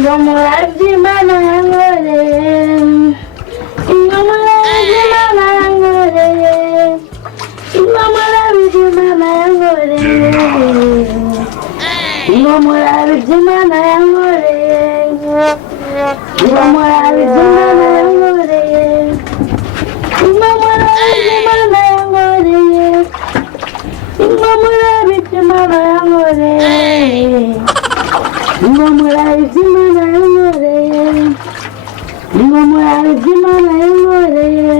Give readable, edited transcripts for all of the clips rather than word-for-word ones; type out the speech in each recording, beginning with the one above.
Ingomurabyimana yankoreye, ingomurabyimana yankoreye, ingomurabyimana yankoreye, ingomurabyimana yankoreye, ingomurabyimana yankoreye, ingomurabyimana yankoreye, ingomurabyimana yankoreye. Ingomurabyimana yankoreye, ingomurabyimana yankoreye,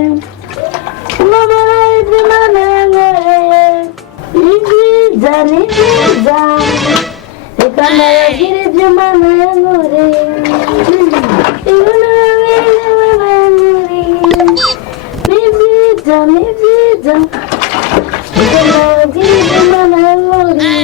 ingomurabyimana yankoreye, ni byiza ni byiza, reka ndababwire ibyo Imana yankoreye, ingomurabyimana yankoreye, ni byiza ni byiza, reka ndababwire ibyo Imana yankoreye.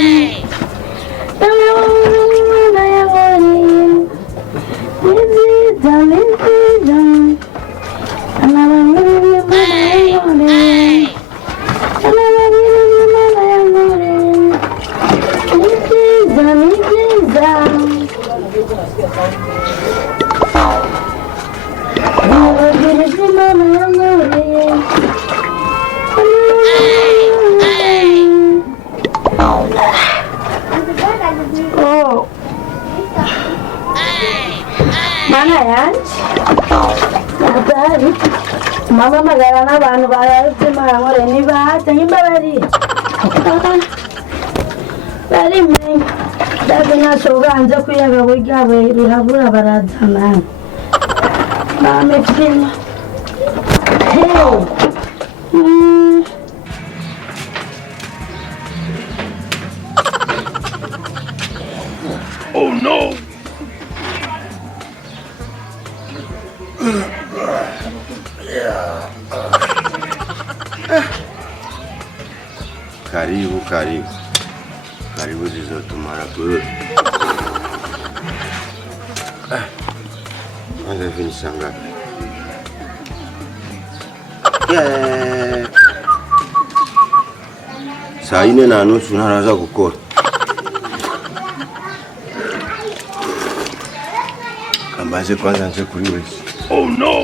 Mana yanjye ubwari mama magara n'abantu barabye maramore nibahata nk'imbabarire barimenya ndaje nashoganze kuyaga buryawe rihabura barazana mame fina Oh no! Karibu, karibu. Karibu zizotumara kule. Kwanza finisha ngapi? Saa 4:30 naraza gukora. Kambaze kwanza nje kuri wese. Oh no!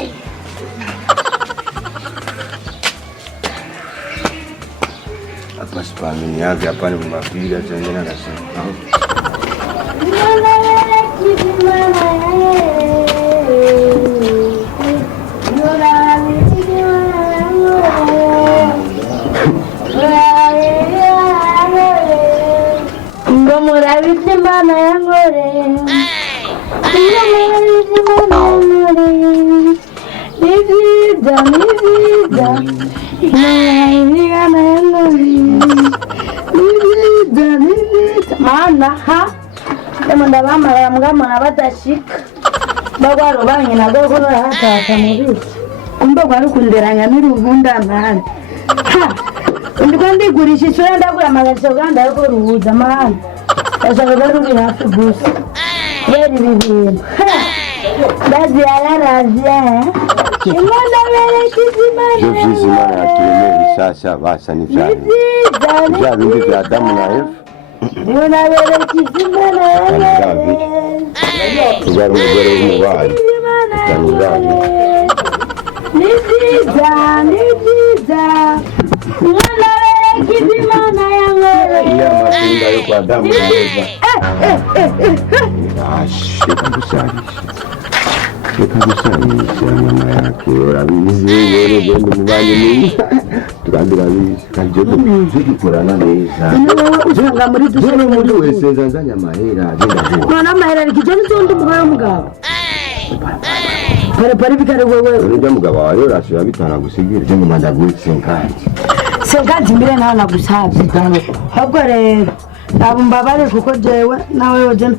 Hapa sipamini yake hapa ni mapiga tena nasema. Ingomurabyimana yankoreye, ingomurabyimana yankoreye, ni byiza ni byiza, ingomurabyimana yankoreye, ni byiza ni byiza. Mana ha ndimo ndabamara mugama badashika bagwaro banki nabwo ko hataka mubisi umba gwari kunderanya n'uruhunda ntane ha ndiko ndigurisha isura ndagura amagasho ganda ariko ruhuza mana ashaka ruri hafi gusa yeri bibintu bazi yararavye imana berekizimana Je vizimana yaturemeye bisasa basa n'ivyari bya bindi bya Adamu na Eva imana berekizimana tugari umugore w'umubano tugari ni byiza imana berekizimana yankoreye iya matunda yo kwa Adamu na Eva reka gusanisha mama yake urabizi rero genda umubanye neza tukandira bizi kandi byo dukorana neza usanga muri dusore muri wese nzanzanya amahera agenda mwana amahera rikije n'undi mugabo w'umugabo pare bikare wewe urya mugabo wawe urashobora bitana gusigira cyo ngoma ndagwitse kandi sengazi mbere nawe nagusabye ahubwo rero abo mbabare kuko jewe nawe wogena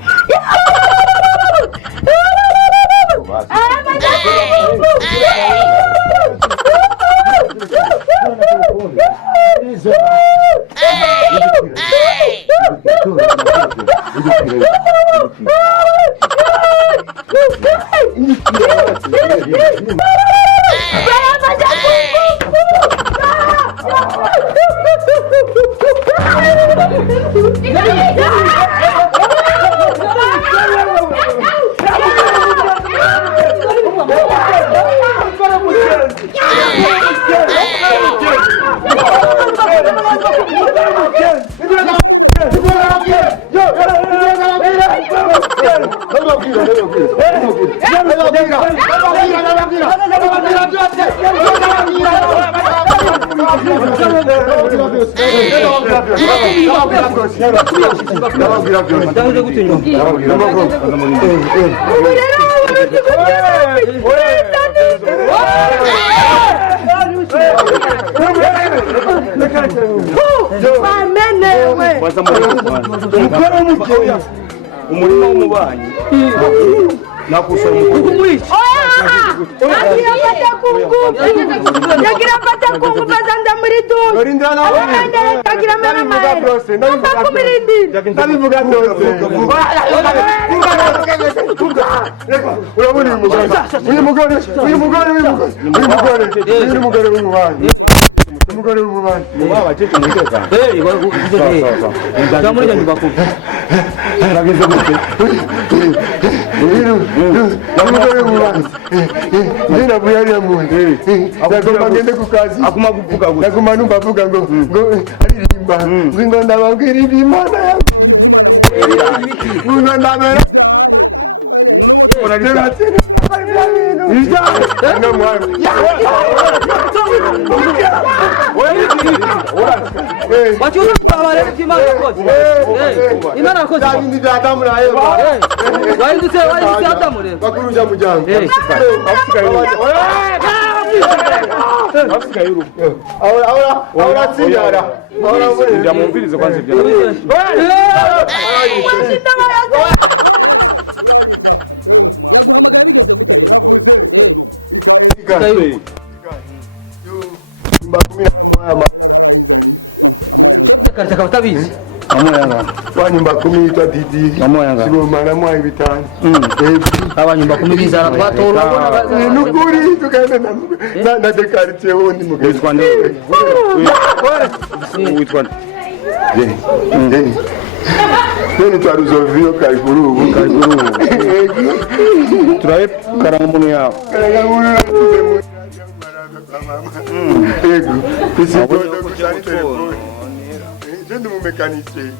umurima w'umubanyi nakusora umukobwa yagira mfata kungupa zanda muri duka yagira mera maere ndabivuga byose urabona uyu mugore w'umubanyi umugore w'umubanyi wabacece umutekano muri cyo bakuze nageze gute umugore w'umubanyi ndina buyari yamunde nagomba ngende ku kazi akuma kuvuga gute nagomba numva avuga ngo aririmba ngo ndababwira iby'Imana yawe ngo ndabera Karchaka utabizi wanyumba kumi itwa didi sibomana mwa ibitani abanyumba kumi bizara twatora nukuri tukaenda na dekartie wundi mugezi witwa nde witwa Neni twaruzovio karikuru turaye karanga umuntu yawe ego isigondo kushari telefone Jendi mu mécanicien.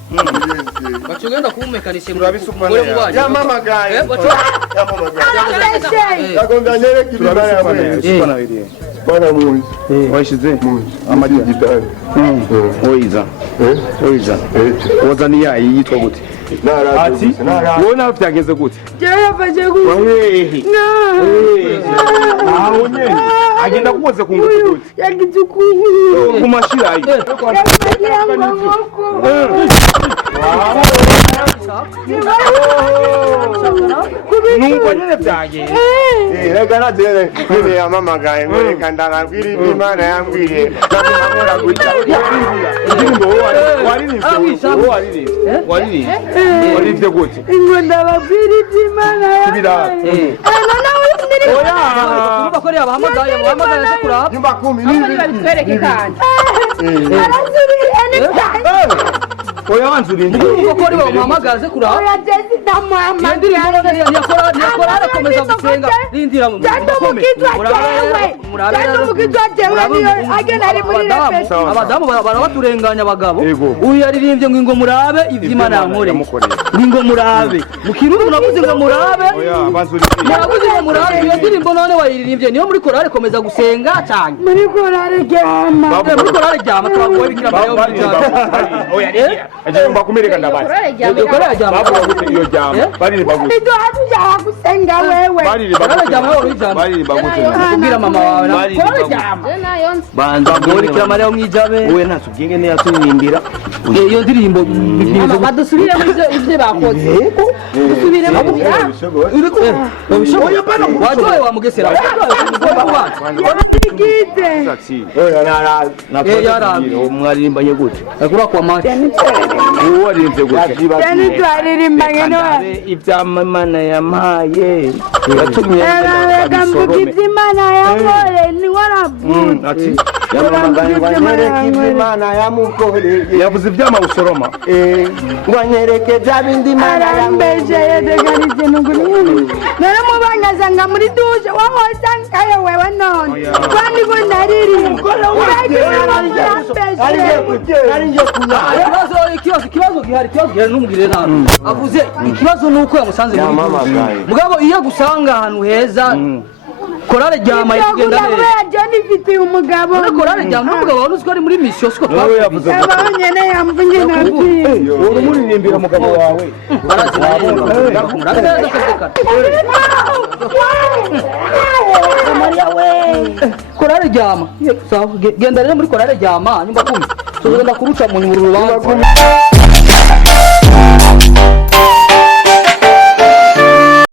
Bachugenda ku mécanicien murabisukwane ya mama gaye. Ya mama gaye. Yagonda nyere kibara ya mwe. Sipana biriye. Bana munzi. Washize munzi. Amaji gitari. Oiza. Oiza. Wazani ya yitwa gute? Ati wona byageze gute? Jewe baje gute? Wehe. Aho nyene agenda kuboze ku ngutu gute? Yagize kuyi. Kumashira ayi. Nuko nyene byageze. Reka nadere nene ya mama gaye mwereka ndababwira iby'Imana yambwiye. Ndamubona guca. Indirimbo waririmbye gute? Ngo ndababwira iby'Imana yambwiye. Oya, bakore abahamagaye zo kuraba. Nyumba 10 ni bitwereke kandi. Oya wanzurinde. Bakore bamuhamagaze kuraba. Oya jezi ndamwama. Yakora arakomeza gusenga. Rindira mu abadamu barabaturenganya abagabo. Uyu yaririmbye ngo ingo murabe ivy'Imana yankore. Ngo murabe. Mukirundi navuze ngo murabe. Oya banzurinde. Navuze ngo murabe iyo ndirimbo none wayiririmbye niyo muri korale komeza gusenga cyane. Muri korale gyama. Muri korale gyama twagoye bikira bayo bijana. Oya aje mbakumereka ndabaza. Korale gyama bavuga iyo gyama. Bari bagute. Ndo hatuja gusenga wewe. Korale gyama yo bijana. Bari bagute. Kubwira mama wawe na korale gyama. Banza muri kira Maria umwijabe. Wewe ntasubwinge ne yatunyindira. Iyo ndirimbo bikirizo badusubire muri ivyo bakoze. Dusubire mu bya. Uriko babishoboye bana wajoye wa mugesera. Yagize. Oya nara yarabi umwarimbanye gute? Akura kwa mati. Uwo arinze gute? Yani twaririmbanye no. Iby'Imana yamaye. Yatumye agambuka iby'Imana yankore ni waravuze. Ati yamamagaye wanyereke iby'Imana yamukore. Yavuze iby'amawusoroma. Wanyereke byabindi Imana yarambeje yedegarize nuguri. Naramubangaza nga muri duje wahosankaye wewe none. Kwani ko ndaririmba. Ikibazo gihari n'umugire ntabwo avuze ikibazo nuko yamusanze muri mugabo iyo gusanga ahantu heza korale ryama igenda neza Jani mfite umugabo korale ryama umugabo wawe uzi ko ari muri mission siko nawe yavuze abanyene yamvunye nabwiye uri muririmbira umugabo wawe Maria we korale ryama sawa genda rero muri korale ryama nyumba 10 tugenda kuruca mu rubanza